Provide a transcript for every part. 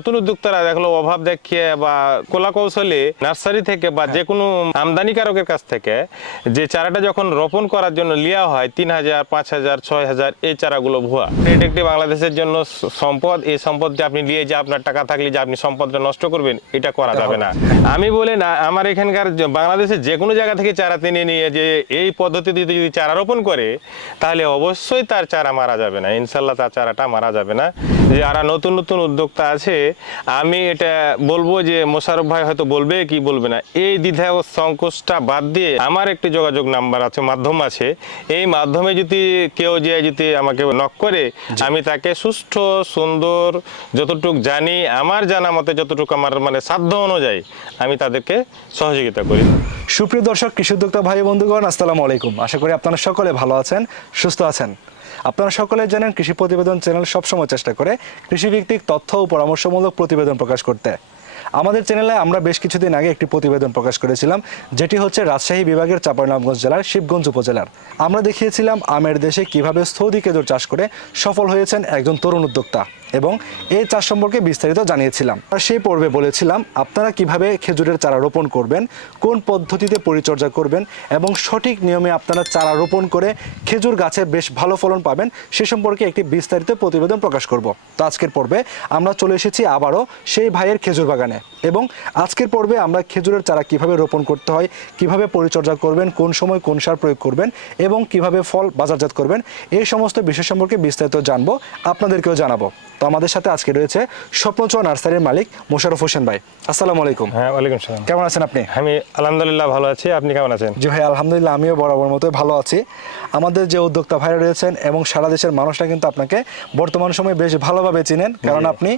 নতুন উদ্যোক্তারা দেখল অভাব দেখিয়ে বা কলা কৌশলে নার্সারি থেকে বা যে কোনো আমদানিকারকের কাছ থেকে যে চারাটা যখন রোপণ করার জন্য লিয়া হয় তিন হাজার পাঁচ হাজার ছয় হাজার এই চারাগুলো ভুয়া। এটা একটি বাংলাদেশের জন্য সম্পদ। এই সম্পদ যে আপনি নিয়ে যে আপনার টাকা থাকলে যে আপনি সম্পদটা নষ্ট করবেন এটা করা যাবে না। আমি বলে না আমার এখানকার বাংলাদেশের যে কোনো জায়গা থেকে চারা কিনে নিয়ে যে এই পদ্ধতিতে যদি চারা রোপণ করে তাহলে অবশ্যই তার চারা মারা যাবে না। ইনশাল্লাহ তার চারাটা মারা যাবে না। যারা নতুন নতুন উদ্যোক্তা আছে আমি এটা বলব যে মোশারফ ভাই হয়তো বলবে কি বলবে না। এই দ্বিধা ও সংকোচটা বাদ দিয়ে আমার একটি যোগাযোগ নাম্বার আছে মাধ্যম আছে। এই মাধ্যমে যদি কেউ যে যদি আমাকে নক করে আমি তাকে সুষ্ঠ সুন্দর যতটুক জানি আমার জানা মতে যতটুকু আমার মানে সাধ্য অনুযায়ী আমি তাদেরকে সহযোগিতা করি। সুপ্রিয় দর্শক কৃষি উদ্যোক্তা ভাই বন্ধুগণ আসসালামু আলাইকুম। আশা করি আপনারা সকলে ভালো আছেন সুস্থ আছেন। আপনারা সকলে জানেন কৃষি প্রতিবেদন চ্যানেল সবসময় চেষ্টা করে কৃষিভিত্তিক তথ্য ও পরামর্শমূলক প্রতিবেদন প্রকাশ করতে। আমাদের চ্যানেলে আমরা বেশ কিছুদিন আগে একটি প্রতিবেদন প্রকাশ করেছিলাম, যেটি হচ্ছে রাজশাহী বিভাগের চাঁপাইনবাবগঞ্জ জেলার শিবগঞ্জ উপজেলার। আমরা দেখিয়েছিলাম আমের দেশে কীভাবে সৌদি কেঁদুর চাষ করে সফল হয়েছেন একজন তরুণ উদ্যোক্তা। এবং এই চাষ সম্পর্কে বিস্তারিত জানিয়েছিলাম। আর সেই পর্বে বলেছিলাম, আপনারা কীভাবে খেজুরের চারা রোপণ করবেন, কোন পদ্ধতিতে পরিচর্যা করবেন এবং সঠিক নিয়মে আপনারা চারা রোপণ করে খেজুর গাছে বেশ ভালো ফলন পাবেন, সে সম্পর্কে একটি বিস্তারিত প্রতিবেদন প্রকাশ করব। তো আজকের পর্বে আমরা চলে এসেছি আবারও সেই ভাইয়ের খেজুর বাগানে এবং আজকের পর্বে আমরা খেজুরের চারা কীভাবে রোপণ করতে হয়, কীভাবে পরিচর্যা করবেন, কোন সময় কোন সার প্রয়োগ করবেন এবং কীভাবে ফল বাজারজাত করবেন, এই সমস্ত বিষয় সম্পর্কে বিস্তারিত জানব, আপনাদেরকেও জানাব। তো আমাদের সাথে আজকে রয়েছে স্বপ্নচুয়া নার্সারির মালিক মোশারফ হোসেন ভাই। আসসালামু আলাইকুম। হ্যাঁ ওয়ালাইকুম সালাম। কেমন আছেন আপনি? আমি আলহামদুলিল্লাহ ভালো আছি। আপনি কেমন আছেন? জি ভাই আলহামদুলিল্লাহ আমিও বরাবর মতো ভালো আছি। আমাদের যে উদ্যোক্তা ভাইরা রয়েছেন এবং সারা দেশের মানুষরা কিন্তু আপনাকে বর্তমান সময়ে বেশ ভালোভাবে চিনেন। কারণ আপনি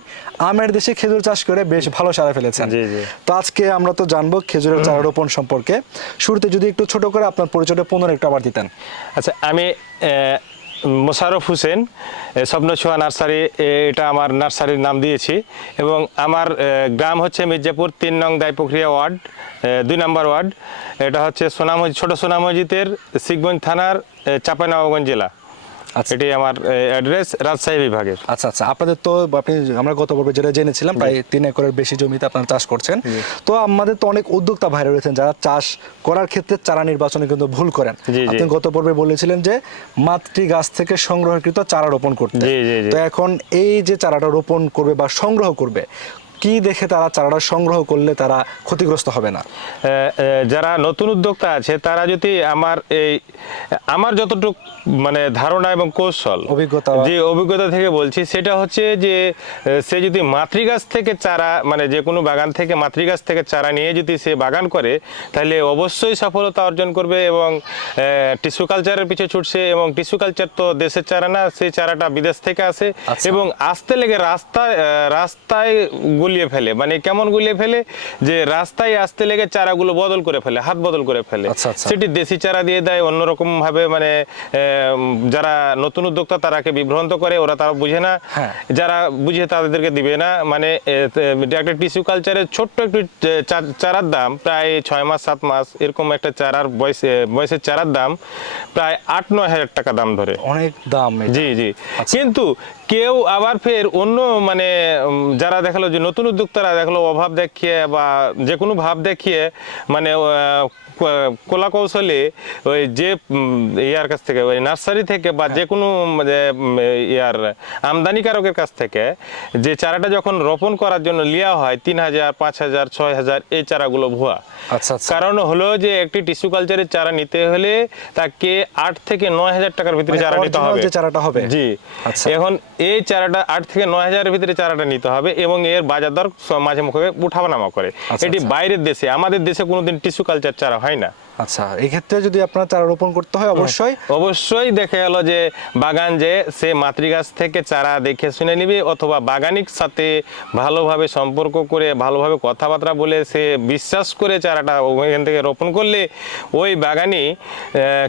আমের দেশে খেজুর চাষ করে বেশ ভালো সারা ফেলেছেন। জি, জি। তো আজকে আমরা তো জানব খেজুরের চারা রোপণ সম্পর্কে। শুরুতে যদি একটু ছোট করে আপনার পরিচয়টা পুনরায় একটু আবার দিতেন। আচ্ছা আমি আহ, মোশাররফ হোসেন স্বপ্নছোয়া নার্সারি এটা আমার নার্সারির নাম দিয়েছি। এবং আমার গ্রাম হচ্ছে মির্জাপুর তিন নং দায়পক্রিয়া ওয়ার্ড দুই নম্বর ওয়ার্ড। এটা হচ্ছে সোনামজি ছোটো সোনামজিতের শিখগঞ্জ থানার চাঁপাইনবাবগঞ্জ জেলা। এটি আমার অ্যাড্রেস রাজশাহী বিভাগের। আচ্ছা আচ্ছা আপনাদের তো আপনি আমরা গত পর্বে যেটা জেনেছিলাম প্রায় তিন একরের বেশি জমিতে আপনারা চাষ করছেন। তো আমাদের তো অনেক উদ্যোক্তা ভাইরা রয়েছেন যারা চাষ করার ক্ষেত্রে চারা নির্বাচনে কিন্তু ভুল করেন। আপনি গত পর্বে বলেছিলেন যে মাতৃ গাছ থেকে সংগ্রহকৃত চারা রোপণ করতে। তো এখন এই যে চারাটা রোপণ করবে বা সংগ্রহ করবে কি দেখে তারা চারাটা সংগ্রহ করলে তারা ক্ষতিগ্রস্ত হবে না যারা নতুন উদ্যোক্তা আছে তারা যদি আমার এই আমার যতটুকু মানে ধারণা এবং কৌশল অভিজ্ঞতা। যে অভিজ্ঞতা থেকে বলছি সেটা হচ্ছে যে সে যদি মাতৃগাছ থেকে চারা মানে যে কোনো বাগান থেকে মাতৃগাছ থেকে চারা নিয়ে যদি সে বাগান করে তাহলে অবশ্যই সফলতা অর্জন করবে এবং টিস্যু কালচারের পিছনে ছুটছে এবং টিস্যু কালচার তো দেশের চারা না সেই চারাটা বিদেশ থেকে আসে আচ্ছা। এবং আসতে লেগে রাস্তায় রাস্তায় গুলিয়ে ফেলে। মানে কেমন গুলিয়ে ফেলে? যে রাস্তায় আসতে লেগে চারাগুলো বদল করে ফেলে হাত বদল করে ফেলে। আচ্ছা, আচ্ছা। সেটি দেশি চারা দিয়ে দেয় অন্যরকম ভাবে মানে যারা নতুন উদ্যোক্তা তারাকে বিভ্রান্ত করে ওরা তারা বুঝে না। হ্যাঁ। যারা বুঝে তাদেরকে দিবে না। মানে একটা টিস্যু কালচারের ছোট্ট একটু চারার দাম প্রায় ছয় মাস সাত মাস এরকম একটা চারার বয়স বয়সের চারার দাম প্রায় আট নয় হাজার টাকা দাম ধরে। অনেক দাম জি জি। আচ্ছা। কিন্তু কেউ আবার ফের অন্য মানে যারা দেখাল যে নতুন উদ্যোক্তারা দেখাল, অভাব দেখিয়ে বা যে কোনো ভাব দেখিয়ে মানে কলা কৌশলে ওই যে ইয়ার কাছ থেকে ওই নার্সারি থেকে বা যে কোনো ইয়ার আমদানিকারকের কাছ থেকে যে চারাটা যখন রোপণ করার জন্য লিয়া হয় তিন হাজার পাঁচ হাজার ছয় হাজার এই চারাগুলো ভুয়া। আচ্ছা আচ্ছা। কারণ হলো যে একটি টিস্যু কালচারের চারা নিতে হলে তাকে আট থেকে নয় হাজার টাকার ভিতরে মানে চারা নিতে হবে। চারাটা হবে? জি। আচ্ছা। এখন এই চারাটা আট থেকে নয় হাজারের ভিতরে চারাটা নিতে হবে এবং এর বাজার দর মাঝে মুখে উঠাবা নামা করে এটি। বাইরের দেশে আমাদের দেশে কোনোদিন টিস্যু কালচার চারা হয় না আচ্ছা এই ক্ষেত্রে যদি আপনার চারা রোপণ করতে হয় অবশ্যই। অবশ্যই দেখে গেল যে বাগান যে সে মাতৃগাছ থেকে চারা দেখে শুনে নিবে অথবা বাগানিক সাথে ভালোভাবে সম্পর্ক করে ভালোভাবে কথাবার্তা বলে সে বিশ্বাস করে চারাটা ওইখান থেকে রোপণ করলে ওই বাগানি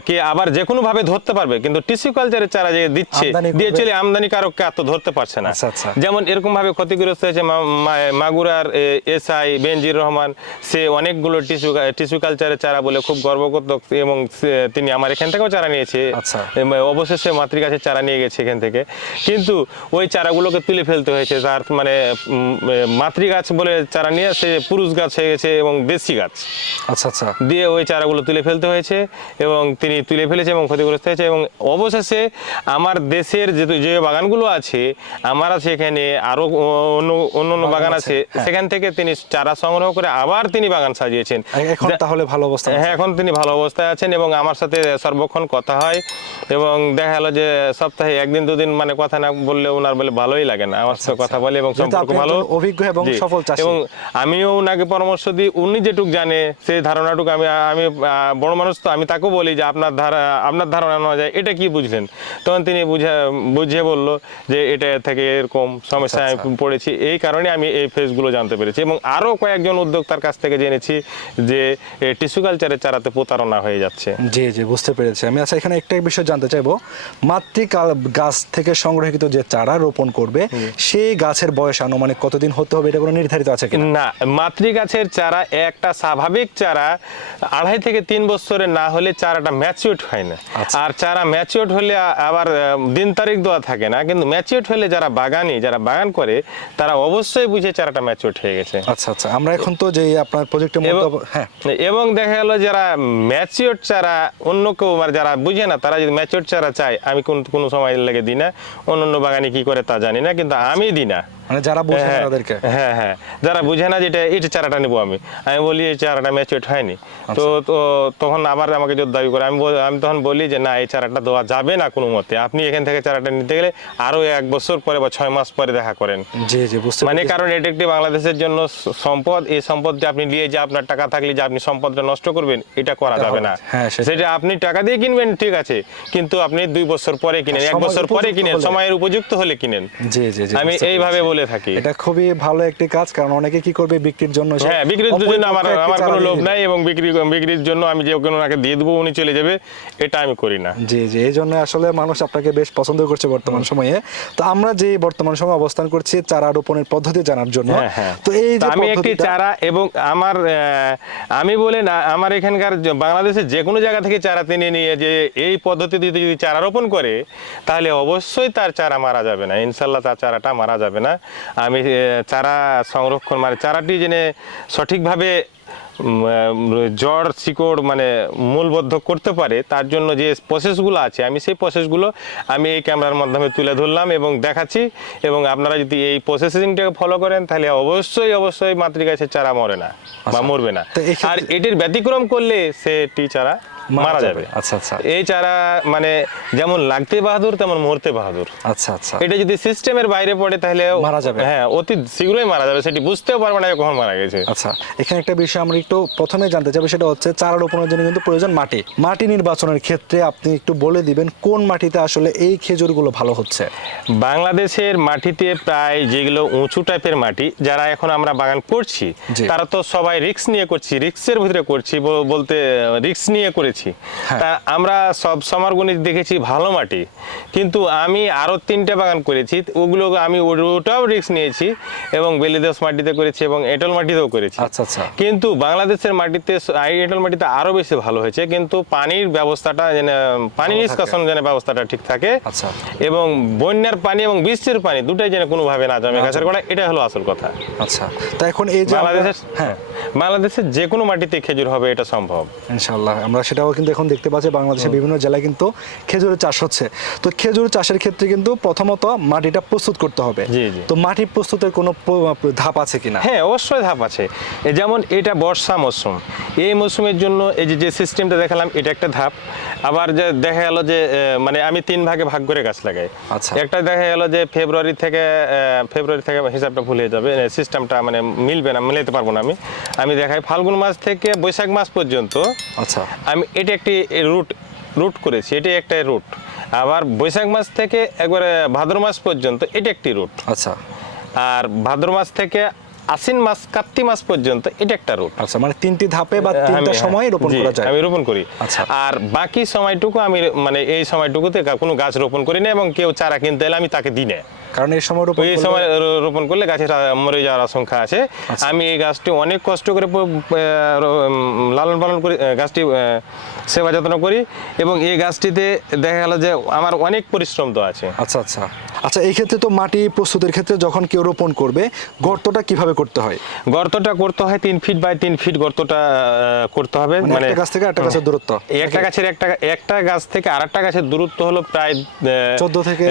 কে আবার যে কোনো ভাবে ধরতে পারবে। কিন্তু টিস্যু কালচারের চারা যে দিচ্ছে দিয়ে চলে আমদানিকারককে আর তো ধরতে পারছে না। আচ্ছা, আচ্ছা। যেমন এরকম ভাবে ক্ষতিগ্রস্ত হয়েছে মাগুরার এসআই বেনজির রহমান সে অনেকগুলো টিস্যু টিস্যু কালচারের চারা বলে খুব গর্ব করত এবং তিনি আমার এখান থেকেও চারা নিয়েছে। আচ্ছা। অবশেষে মাতৃ গাছের চারা নিয়ে গেছে এখান থেকে। কিন্তু ওই চারাগুলোকে তুলে ফেলতে হয়েছে তার মানে মাতৃ গাছ বলে চারা নিয়ে সে পুরুষ গাছ হয়ে গেছে এবং দেশি গাছ। আচ্ছা আচ্ছা। দিয়ে ওই চারাগুলো তুলে ফেলতে হয়েছে এবং তিনি তুলে ফেলেছে এবং ক্ষতিগ্রস্ত হয়েছে এবং অবশেষে আমার দেশের যে যে বাগানগুলো আছে আমার আছে এখানে আরও অন্য অন্য অন্য বাগান আছে। হ্যাঁ। সেখান থেকে তিনি চারা সংগ্রহ করে আবার তিনি বাগান সাজিয়েছেন। এখন তাহলে ভালো অবস্থা। হ্যাঁ এখন তিনি ভালো অবস্থায় আছেন এবং আমার সাথে সর্বক্ষণ কথা হয় এবং দেখা গেল যে সপ্তাহে একদিন দুদিন মানে কথা না বললে ওনার বলে ভালোই লাগে না। আমার সাথে কথা বলে এবং আচ্ছা, সম্পর্ক ভালো। অভিজ্ঞ এবং সফল চাষী। এবং আমিও ওনাকে পরামর্শ দিই উনি যেটুক জানে সেই ধারণাটুকু আমি আমি বড় মানুষ তো আমি তাকেও বলি যে আপনার ধারা আপনার ধারণা নেওয়া যায় এটা কি বুঝলেন? তখন তিনি বুঝে বুঝিয়ে বলল যে এটা থেকে এরকম সমস্যায় আমি আচ্ছা। পড়েছি এই কারণে আমি এই ফেজগুলো জানতে পেরেছি। এবং আরও কয়েকজন উদ্যোক্তার কাছ থেকে জেনেছি যে টিস্যু কালচারের চারাতে প্রতারণা হয়ে যাচ্ছে। জি জি বুঝতে পেরেছি। আমি আচ্ছা এখানে একটা বিষয় জানতে চাইব। মাতৃকাল গাছ থেকে সংগ্রহিত যে চারা রোপণ করবে সেই গাছের বয়স আনুমানিক কতদিন হতে হবে এটা কোনো নির্ধারিত আছে কিনা? না মাতৃ গাছের চারা একটা স্বাভাবিক চারা আড়াই থেকে তিন বছরের না হলে চারাটা ম্যাচিউর হয় না। আচ্ছা। আর চারা ম্যাচিউর হলে আবার দিন তারিখ দেওয়া থাকে না কিন্তু ম্যাচিউর হলে যারা বাগানি যারা বাগান করে তারা অবশ্যই বুঝে চারাটা ম্যাচিউর হয়ে গেছে। আচ্ছা আচ্ছা আমরা এখন তো যে আপনার প্রজেক্টের মধ্যে হ্যাঁ। এবং দেখা গেল যারা ম্যাচিওর চারা অন্য কেউ মানে যারা বুঝে না, তারা যদি ম্যাচিওর চারা চায়, আমি কোন, কোনো সময় লেগে দিই না। অন্য অন্য বাগানে কি করে তা জানি না, কিন্তু আমি দিই না। মানে যারা বোঝে না হ্যাঁ, তাদেরকে। হ্যাঁ হ্যাঁ। যারা বুঝে না যেটা এটা চারাটা নেব আমি। আমি বলি এই চারাটা হয়নি। আচ্ছা। তো তো তখন আবার আমাকে দাবি করে। আমি আমি তখন বলি যে না এই চারাটা দেওয়া যাবে না কোনো মতে। আপনি এখান থেকে চারাটা নিতে গেলে আরও এক বছর পরে বা ছয় মাস পরে দেখা করেন। জি জি বুঝতে মানে কারণ এটা একটি বাংলাদেশের জন্য সম্পদ। এই সম্পদ যে আপনি নিয়ে যে আপনার টাকা থাকলে যে আপনি সম্পদটা নষ্ট করবেন এটা করা যাবে না। হ্যাঁ। সেটা আপনি টাকা দিয়ে কিনবেন ঠিক আছে। কিন্তু আপনি দুই বছর পরে কিনেন এক বছর পরে কিনেন সময়ের উপযুক্ত হলে কিনেন। জি জি আমি এইভাবে। বলে থাকি। এটা খুবই ভালো একটি কাজ কারণ অনেকে কি করবে বিক্রির জন্য হ্যাঁ বিক্রির জন্য আমার আমার কোনো লোভ নাই এবং বিক্রি বিক্রির জন্য আমি যে কোনো ওনাকে দিয়ে দেবো উনি চলে যাবে এটা আমি করি না। জি জি এই জন্য আসলে মানুষ আপনাকে বেশ পছন্দ করছে বর্তমান সময়ে। তো আমরা যে বর্তমান সময়ে অবস্থান করছি চারা রোপণের পদ্ধতি জানার জন্য। হ্যাঁ, হ্যাঁ। তো এই যে আমি একটি চারা এবং আমার আমি বলে না আমার এখানকার বাংলাদেশের যে কোনো জায়গা থেকে চারা কিনে নিয়ে যে এই পদ্ধতিতে যদি চারা রোপণ করে তাহলে অবশ্যই তার চারা মারা যাবে না। ইনশাল্লাহ তার চারাটা মারা যাবে না। আমি চারা সংরক্ষণ মানে চারাটি জেনে সঠিকভাবে জড় শিকড় মানে মূলবদ্ধ করতে পারে তার জন্য যে প্রসেসগুলো আছে আমি সেই প্রসেসগুলো আমি এই ক্যামেরার মাধ্যমে তুলে ধরলাম এবং দেখাচ্ছি এবং আপনারা যদি এই প্রসেসিংটাকে ফলো করেন তাহলে অবশ্যই অবশ্যই মাতৃগাছের চারা মরে না বা আচ্ছা। মরবে না আর এটির ব্যতিক্রম করলে সেটি চারা মারা যাবে। আচ্ছা আচ্ছা। এই চারা মানে যেমন লাগতে বাহাদুর তেমন মরতে বাহাদুর। আচ্ছা আচ্ছা। এটা যদি সিস্টেমের বাইরে পড়ে তাহলে মারা যাবে। হ্যাঁ অতি শীঘ্রই মারা যাবে। সেটি বুঝতেও পারবে না কখন মারা গেছে। আচ্ছা এখানে একটা বিষয় আমরা একটু প্রথমে জানতে চাইব সেটা হচ্ছে চারা রোপণের জন্য কিন্তু প্রয়োজন মাটি। মাটি নির্বাচনের ক্ষেত্রে আপনি একটু বলে দিবেন কোন মাটিতে আসলে এই খেজুরগুলো ভালো হচ্ছে? বাংলাদেশের মাটিতে প্রায় যেগুলো উঁচু টাইপের মাটি যারা এখন আমরা বাগান করছি তারা তো সবাই রিক্স নিয়ে করছি রিক্সের ভিতরে করছি বলতে রিক্স নিয়ে করেছি। হ্যাঁ। তা আমরা সব সমারগুণিত দেখেছি ভালো মাটি কিন্তু আমি আরও তিনটা বাগান করেছি ওগুলো আমি ওটাও রিক্স নিয়েছি এবং বেলিদোস মাটিতে করেছি এবং এঁটল মাটিতেও করেছি। আচ্ছা আচ্ছা। কিন্তু বাংলাদেশের মাটিতে এঁটেল মাটিতে আরও বেশি ভালো হয়েছে কিন্তু পানির ব্যবস্থাটা যেন পানি নিষ্কাশন যেন ব্যবস্থাটা ঠিক থাকে আচ্ছা। এবং বন্যার পানি এবং বৃষ্টির পানি দুটাই যেন কোনোভাবে না জমে গাছের গোড়ায় এটা হলো আসল কথা। আচ্ছা। তা এখন এই যে বাংলাদেশের হ্যাঁ। বাংলাদেশের যে কোনো মাটিতে খেজুর হবে এটা সম্ভব। ইনশাল্লাহ আমরা সেটাও কিন্তু এখন দেখতে পাচ্ছি বাংলাদেশের বিভিন্ন জেলায় কিন্তু খেজুরের চাষ হচ্ছে। তো খেজুর চাষের ক্ষেত্রে কিন্তু প্রথমত মাটিটা প্রস্তুত করতে হবে। তো মাটি প্রস্তুতের কোনো ধাপ আছে কিনা? হ্যাঁ অবশ্যই ধাপ আছে। যেমন এটা বর্ষা মৌসুম। এই মৌসুমের জন্য এই যে যে সিস্টেমটা দেখালাম এটা একটা ধাপ। আবার যে দেখা গেল যে মানে আমি তিন ভাগে ভাগ করে গাছ লাগাই। আচ্ছা। একটা দেখা গেল যে ফেব্রুয়ারি থেকে ফেব্রুয়ারি থেকে হিসাবটা ভুল হয়ে যাবে। সিস্টেমটা মানে মিলবে না মিলাতে পারব না আমি। আমি দেখাই ফাল্গুন মাস থেকে বৈশাখ মাস পর্যন্ত আচ্ছা। আমি এটা একটি রুট রুট করেছি এটি একটা রুট। আবার বৈশাখ মাস থেকে একবারে ভাদ্র মাস পর্যন্ত এটা একটি রুট। আচ্ছা। আর ভাদ্র মাস থেকে আশ্বিন মাস কার্তিক মাস পর্যন্ত এটা একটা রুট। আচ্ছা মানে তিনটি ধাপে বা তিনটা আমি- সময় রোপণ করা যায়। আমি রোপণ করি। আচ্ছা। আর বাকি সময়টুকু আমি মানে এই সময়টুকুতে কোনো গাছ রোপণ করি না এবং কেউ চারা কিনতে এলে আমি তাকে দিই না। কারণ এই সময় রোপণ এই সময় রোপণ করলে গাছের মরে যাওয়ার আশঙ্কা আছে আচ্ছা। আমি এই গাছটি অনেক কষ্ট করে লালন পালন করে গাছটি সেবা যত্ন করি এবং এই গাছটিতে দেখা গেল যে আমার অনেক পরিশ্রম তো আছে। আচ্ছা আচ্ছা। আচ্ছা এই ক্ষেত্রে তো মাটি প্রস্তুতের ক্ষেত্রে যখন কেউ রোপণ করবে গর্তটা কীভাবে করতে হয়? গর্তটা করতে হয় তিন ফিট বাই তিন ফিট গর্তটা করতে হবে। মানে গাছ থেকে আরেকটা গাছের দূরত্ব। একটা গাছের একটা একটা গাছ থেকে আরেকটা গাছের দূরত্ব হলো প্রায় 14 থেকে-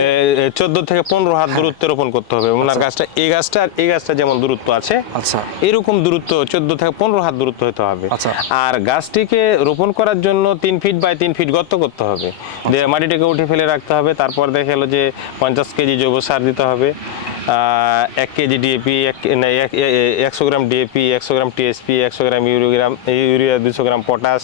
চোদ্দ থেকে পনেরো হাত দূরত্বে রোপণ করতে হবে। ওনার গাছটা এই গাছটা আর এই গাছটা যেমন দূরত্ব আছে আচ্ছা। এরকম দূরত্ব চোদ্দ থেকে পনেরো হাত দূরত্ব হতে হবে। আচ্ছা। আর গাছটিকে রোপণ করার জন্য তিন ফিট বাই তিন ফিট গর্ত করতে হবে। দিয়ে মাটিটাকে উঠে ফেলে রাখতে হবে তারপর দেখা গেলো যে পঞ্চাশ কেজি জৈব সার দিতে হবে এক কেজি ডিএপি একশো গ্রাম ডিএপি একশো গ্রাম টিএসপি একশো গ্রাম ইউরিগ্রাম ইউরিয়া দুশো গ্রাম পটাশ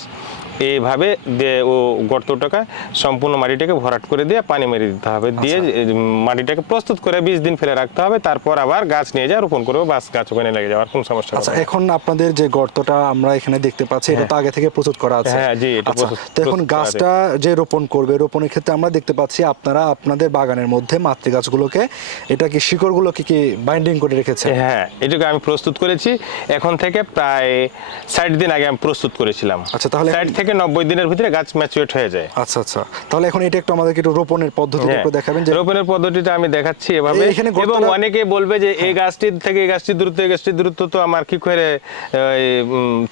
এইভাবে ও গর্তটাকে সম্পূর্ণ মাটিটাকে ভরাট করে দিয়ে পানি মেরে দিতে হবে। দিয়ে আচ্ছা। যে, উম, মাটিটাকে প্রস্তুত করে বিশ দিন ফেলে রাখতে হবে তারপর আবার গাছ নিয়ে যা রোপণ করব বাস গাছ ওখানে লেগে যাওয়ার কোনো সমস্যা আচ্ছা এখন আপনাদের যে গর্তটা আমরা এখানে দেখতে পাচ্ছি এটা তো আগে থেকে প্রস্তুত করা আছে। হ্যাঁ, জি, এটা আচ্ছা প্রস্তুত- তো এখন। গাছটা যে রোপণ করবে রোপণের ক্ষেত্রে আমরা দেখতে পাচ্ছি আপনারা আপনাদের বাগানের মধ্যে মাতৃ গাছগুলোকে এটা কি শিকড়গুলোকে কি বাইন্ডিং করে রেখেছে? হ্যাঁ এটাকে আমি প্রস্তুত করেছি। এখন থেকে প্রায় ষাট দিন আগে আমি প্রস্তুত করেছিলাম। আচ্ছা, তাহলে ষাট এখন- থেকে নব্বই দিনের ভিতরে গাছ ম্যাচুয়েট হয়ে যায়। আচ্ছা আচ্ছা। তাহলে এখন এটা একটু আমাদেরকে একটু রোপণের পদ্ধতি হ্যাঁ, একটু দেখাবেন যে রোপণের পদ্ধতিটা আমি দেখাচ্ছি এভাবে। এবং অনেকে বলবে যে এই গাছটির থেকে এই গাছটির দূরত্ব এই গাছটির দূরত্ব তো আমার কি করে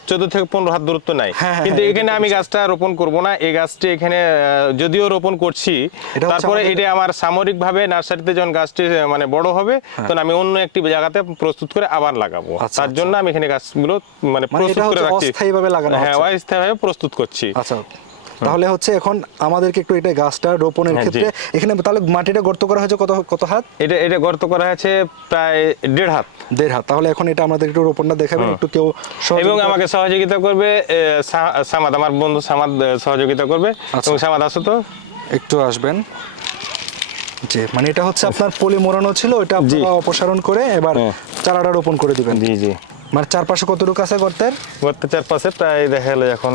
চোদ্দ থেকে পনেরো হাত দূরত্ব নাই। হ্যাঁ, হ্যাঁ, কিন্তু হ্যাঁ, এখানে আমি গাছটা রোপণ করব না। এই গাছটি এখানে যদিও রোপণ করছি তারপরে এটা আমার সামরিক ভাবে নার্সারিতে যখন গাছটি মানে বড় হবে তখন আমি অন্য একটি জায়গাতে প্রস্তুত করে আবার লাগাবো। হ্যাঁ। আচ্ছা, তার জন্য আমি এখানে গাছগুলো মানে মানে প্রস্তুত করে রাখছি। হ্যাঁ হচ্ছে। অস্থায়ীভাবে প্রস্তুত করছি। আচ্ছা। তাহলে হচ্ছে এখন আমাদেরকে একটু এটা গাছটা রোপণের হ্যাঁ, ক্ষেত্রে এখানে তাহলে মাটিটা গর্ত করা হয়েছে কত কত হাত? এটা এটা গর্ত করা আছে প্রায় দেড় হাত। দেড় হাত। তাহলে এখন এটা আমাদের একটু রোপণটা দেখাবেন একটু কেউ এবং আমাকে সহযোগিতা করবে সামাদ আমার বন্ধু সামাদ সহযোগিতা করবে। আচ্ছা। এবং সামাদ আসো তো। একটু আসবেন। জি মানে এটা হচ্ছে আপনার পলি মোড়ানো ছিল ওটা আপনারা অপসারণ করে এবার হ্যাঁ। চারাটা রোপণ করে দিবেন। জি জি। মানে চারপাশে কতটুকু আছে গর্তের? গর্ত চারপাশে প্রায় দেখা গেলো এখন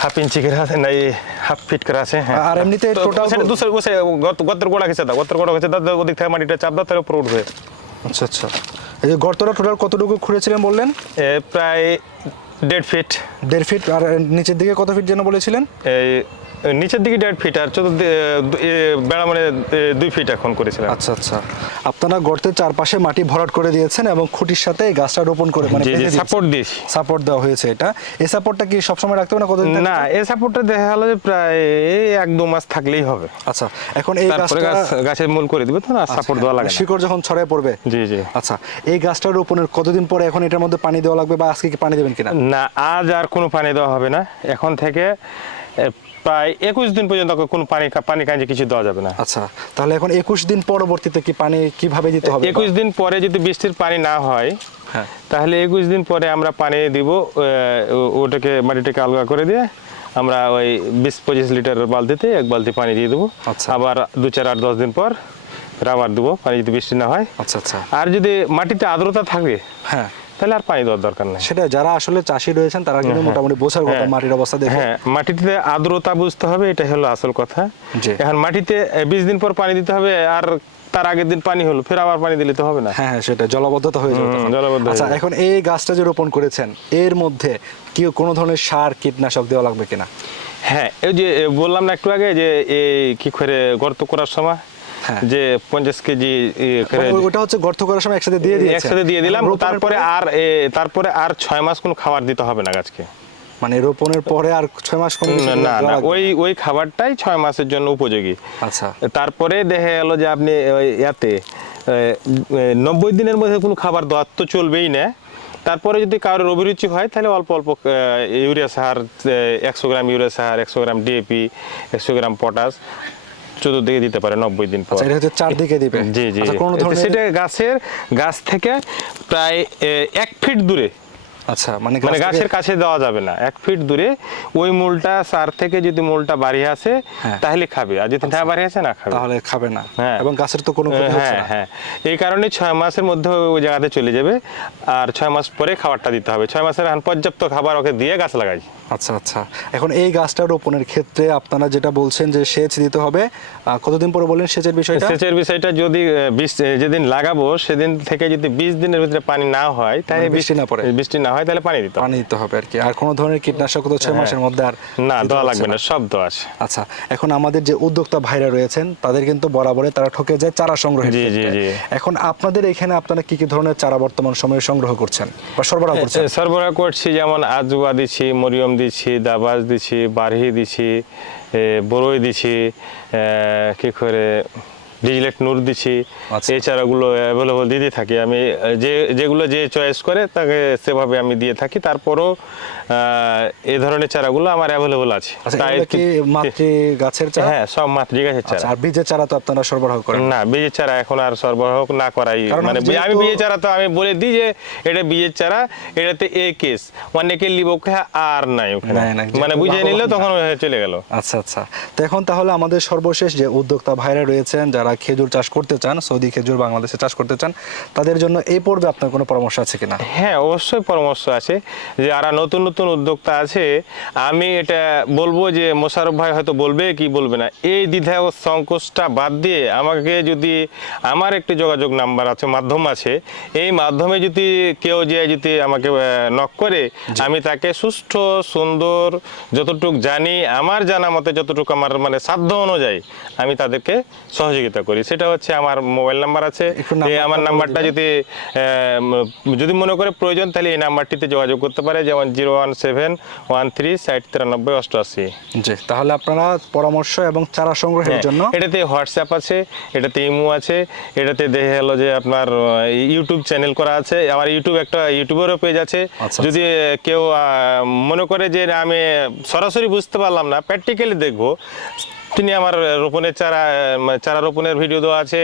হাফ ইঞ্চি করে আছে না এই হাফ ফিট করে আছে হ্যাঁ। আর এমনিতে টোটাল total- ওখানে ওসে গর্ত- গর্তের গোড়া গেছে দা গর্তের গোড়া গেছে দা ওদিক থেকে মাটিটা চাপ দা তাহলে উপর উঠবে। আচ্ছা আচ্ছা। এই যে গর্তটা টোটাল কতটুকু খুঁড়েছিলেন বললেন? প্রায় দেড় ফিট। দেড় ফিট আর নিচের দিকে কত ফিট যেন বলেছিলেন? এই নিচের দিকে দেড় ফিট আর চতুর্দিকে বেড়া মানে দুই ফিট এখন করেছিলাম। আচ্ছা আচ্ছা। আপনারা গর্তের চারপাশে মাটি ভরাট করে দিয়েছেন এবং খুঁটির সাথে এই গাছটা রোপণ করে মানে সাপোর্ট দিয়েছি। সাপোর্ট দেওয়া হয়েছে এটা। এই সাপোর্টটা কি সবসময় রাখতে হবে না কতদিন না এই সাপোর্টটা দেখা গেলো যে প্রায় এক দু মাস থাকলেই হবে। আচ্ছা এখন এই গাছটা গাছ গাছের মূল করে দিবে তো না সাপোর্ট দেওয়া লাগে শিকড় যখন ছড়ায় পড়বে? জি জি। আচ্ছা এই গাছটা রোপণের কতদিন পরে এখন এটার মধ্যে পানি দেওয়া লাগবে বা আজকে কি পানি দেবেন কিনা? না আজ আর কোনো পানি দেওয়া হবে না। এখন থেকে প্রায় একুশ দিন পর্যন্ত কোনো পানি পানি কাজে কিছু দেওয়া যাবে না। আচ্ছা তাহলে এখন একুশ দিন পরবর্তীতে কি পানি কীভাবে দিতে হবে? একুশ দিন পরে যদি বৃষ্টির পানি না হয় হ্যাঁ। তাহলে একুশ দিন পরে আমরা পানি দিব ওটাকে মাটিটাকে আলগা করে দিয়ে আমরা ওই বিশ পঁচিশ লিটারের বালতিতে এক বালতি পানি দিয়ে দেবো। আচ্ছা। আবার দু চার আট দশ দিন পর ফের আবার দেবো পানি যদি বৃষ্টি না হয়। আচ্ছা আচ্ছা। আর যদি মাটিতে আর্দ্রতা থাকে হ্যাঁ। তাহলে আর পানি দেওয়ার দরকার নেই। সেটা যারা আসলে চাষি রয়েছেন তারা কিন্তু মোটামুটি বোঝার কথা হ্যাঁ। মাটির অবস্থা দেখে। হ্যাঁ মাটিতে আর্দ্রতা বুঝতে হবে এটা হলো আসল কথা। এখন মাটিতে বিশ দিন পর পানি দিতে হবে আর তার আগের দিন পানি হলো ফের আবার পানি দিলে তো হবে না। হ্যাঁ হ্যাঁ সেটা জলবদ্ধতা হয়ে যাবে। জলাবদ্ধ হয়ে আচ্ছা এখন এই গাছটা যে রোপণ করেছেন এর মধ্যে কি কোনো ধরনের সার কীটনাশক দেওয়া লাগবে কিনা? হ্যাঁ এই যে বললাম না একটু আগে যে এই কি করে গর্ত করার সময়? হ্যাঁ। যে পঞ্চাশ কেজি ওটা হচ্ছে গর্ত করার সময় একসাথে দিয়ে দিয়েছেন একসাথে দিয়ে দিলাম। তারপরে আর তারপরে আর ছয় মাস কোনো খাবার দিতে হবে না গাছকে। মানে রোপণের পরে আর ছয় মাস কোনো না না ওই ওই খাবারটাই ছয় মাসের জন্য উপযোগী। আচ্ছা। তারপরে দেখা গেল যে আপনি ওই ইয়াতে নব্বই দিনের মধ্যে কোনো খাবার দেওয়ার তো চলবেই না। তারপরে যদি কারোর অভিরুচি হয় তাহলে অল্প অল্প ইউরিয়া সার একশো গ্রাম ইউরিয়া সার একশো গ্রাম ডিএপি একশো গ্রাম পটাশ চতুর্দিকে দিতে পারে নব্বই দিন পর। আচ্ছা এটা হচ্ছে চারদিকে দিবে? জি জি। আচ্ছা কোনো ধরনের সেটা গাছের গাছ থেকে প্রায় এক ফিট দূরে আচ্ছা মানে মানে গাছের কাছে দেওয়া যাবে না এক ফিট দূরে। ওই মূলটা সার থেকে যদি মূলটা বাড়ি আসে হ্যাঁ। তাহলে খাবে। আর যদি না বাড়ি আসে না খাবে। তাহলে খাবে না। হ্যাঁ। এবং গাছের তো কোনো হ্যাঁ হ্যাঁ। এই কারণে ছয় মাসের মধ্যে ওই জায়গাতে চলে যাবে। আর ছয় মাস পরে খাবারটা দিতে হবে। ছয় মাসের পর্যাপ্ত খাবার ওকে দিয়ে গাছ লাগাই। আচ্ছা আচ্ছা। এখন এই গাছটা রোপণের ক্ষেত্রে আপনারা যেটা বলছেন যে সেচ দিতে হবে কতদিন পরে বললেন সেচের বিষয়টা? সেচের বিষয়টা যদি যেদিন লাগাবো সেদিন থেকে যদি বিশ দিনের ভিতরে পানি না হয় তাহলে মানে বৃষ্টি না পড়ে? বৃষ্টি না হয় তাহলে পানি দিতে পানি দিতে হবে আর কি আর কোনো ধরনের কীটনাশক তো ছয় মাসের মধ্যে আর না দেওয়া লাগবে না সব দেওয়া আছে। আচ্ছা এখন আমাদের যে উদ্যোক্তা ভাইরা রয়েছেন তাদের কিন্তু বরাবরে তারা ঠকে যায় চারা সংগ্রহের জি, জি, জি। এখন আপনাদের এখানে আপনারা কি কি ধরনের চারা বর্তমান সময়ে সংগ্রহ করছেন? বা সরবরাহ করছেন? সরবরাহ করছি যেমন আজুয়া দিছি মরিয়ম দিছি দাবাজ দিছি বারহি দিছি বরই দিছি কি করে? ডিজলেট নূর দিছি আচ্ছা। এই চারাগুলো অ্যাভেলেবল দিতে থাকি। আমি যে যেগুলো যে চয়েস করে তাকে সেভাবে আমি দিয়ে থাকি। তারপরও এই ধরনের চারাগুলো আমার অ্যাভেলেবল আছে। আচ্ছা তাই কি মাতৃ গাছের চারা? হ্যাঁ সব মাতৃ গাছের আচ্ছা চারা আর বীজের চারা তো আপনারা সরবরাহ করেন? না বীজের চারা এখন আর সরবরাহ না করাই। মানে আমি বীজের চারা তো আমি বলে দিই যে এটা বীজের চারা এটাতে এ কেস অনেকে লিবকে আর নাই ওখানে। মানে বুঝে নিলে তখন চলে গেল। আচ্ছা আচ্ছা। তো এখন তাহলে আমাদের সর্বশেষ যে উদ্যোক্তা ভাইরা রয়েছেন যারা খেজুর চাষ করতে চান সৌদি খেজুর বাংলাদেশে চাষ করতে চান তাদের জন্য এই পর্বে আপনার কোনো পরামর্শ আছে কিনা? হ্যাঁ অবশ্যই পরামর্শ আছে। যে যারা নতুন নতুন উদ্যোক্তা আছে আমি এটা বলব যে মোশারফ ভাই হয়তো বলবে কি বলবে না। এই দ্বিধা ও সংকোচটা বাদ দিয়ে আমাকে যদি আমার একটি যোগাযোগ নাম্বার আছে মাধ্যম আছে এই মাধ্যমে যদি কেউ যে যদি আমাকে নক করে আমি তাকে সুষ্ঠ সুন্দর যতটুক জানি আমার জানা মতে যতটুকু আমার মানে সাধ্য অনুযায়ী আমি তাদেরকে সহযোগিতা করি। সেটা হচ্ছে আমার মোবাইল নাম্বার আছে। এই আমার নাম্বারটা যদি যদি মনে করে প্রয়োজন তাহলে এই নাম্বারটিতে যোগাযোগ করতে পারে যেমন zero one seven one three site তিরানব্বই অষ্টআশি। জি তাহলে আপনারা পরামর্শ এবং চারা সংগ্রহের হ্যাঁ, জন্য এটাতে হোয়াটসঅ্যাপ আছে এটাতে ইমো আছে এটাতে দেখে গেলো যে আপনার ইউটিউব চ্যানেল করা আছে। আমার ইউটিউব একটা ইউটিউবেরও পেজ আছে। আচ্ছা, যদি কেউ মনে করে যে আমি সরাসরি বুঝতে পারলাম না প্র্যাকটিক্যালি দেখব। তিনি আমার রোপণের চারা চারা রোপণের ভিডিও দেওয়া আছে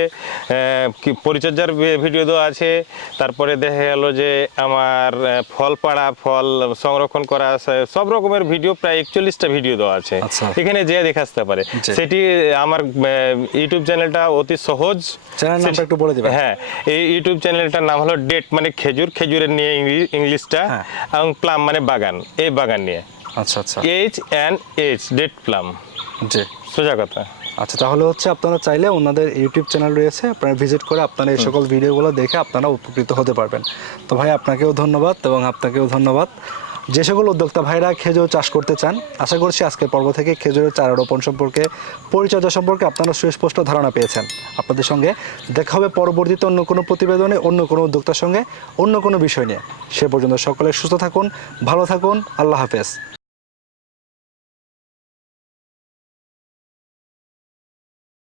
পরিচর্যার ভিডিও দেওয়া আছে। তারপরে দেখা গেল যে আমার ফল পাড়া ফল সংরক্ষণ করা সব রকমের ভিডিও প্রায় একচল্লিশটা ভিডিও দেওয়া আছে। আচ্ছা। এখানে যে দেখে আসতে পারে। সেটি আমার ইউটিউব চ্যানেলটা অতি সহজ। একটু বলে দিবেন। হ্যাঁ এই ইউটিউব চ্যানেলটার নাম হলো ডেট মানে খেজুর। খেজুরের নিয়ে ইংলি- ইংলিশটা হ্যাঁ। এবং প্লাম মানে বাগান। এই বাগান নিয়ে। আচ্ছা আচ্ছা। H and H date plum জি। সোজা কথা। আচ্ছা তাহলে হচ্ছে আপনারা চাইলে ওনাদের ইউটিউব চ্যানেল রয়েছে আপনারা ভিজিট করে আপনারা এই সকল ভিডিওগুলো দেখে আপনারা উপকৃত হতে পারবেন। তো ভাই আপনাকেও ধন্যবাদ এবং আপনাকেও ধন্যবাদ। যে সকল উদ্যোক্তা ভাইরা খেজুর চাষ করতে চান আশা করছি আজকের পর্ব থেকে খেজুরের চারা রোপণ সম্পর্কে পরিচর্যা সম্পর্কে আপনারা সুস্পষ্ট ধারণা পেয়েছেন। আপনাদের সঙ্গে দেখা হবে পরবর্তীতে অন্য কোনো প্রতিবেদনে অন্য কোনো উদ্যোক্তার সঙ্গে অন্য কোনো বিষয় নিয়ে। সে পর্যন্ত সকলে সুস্থ থাকুন ভালো থাকুন আল্লাহ হাফেজ।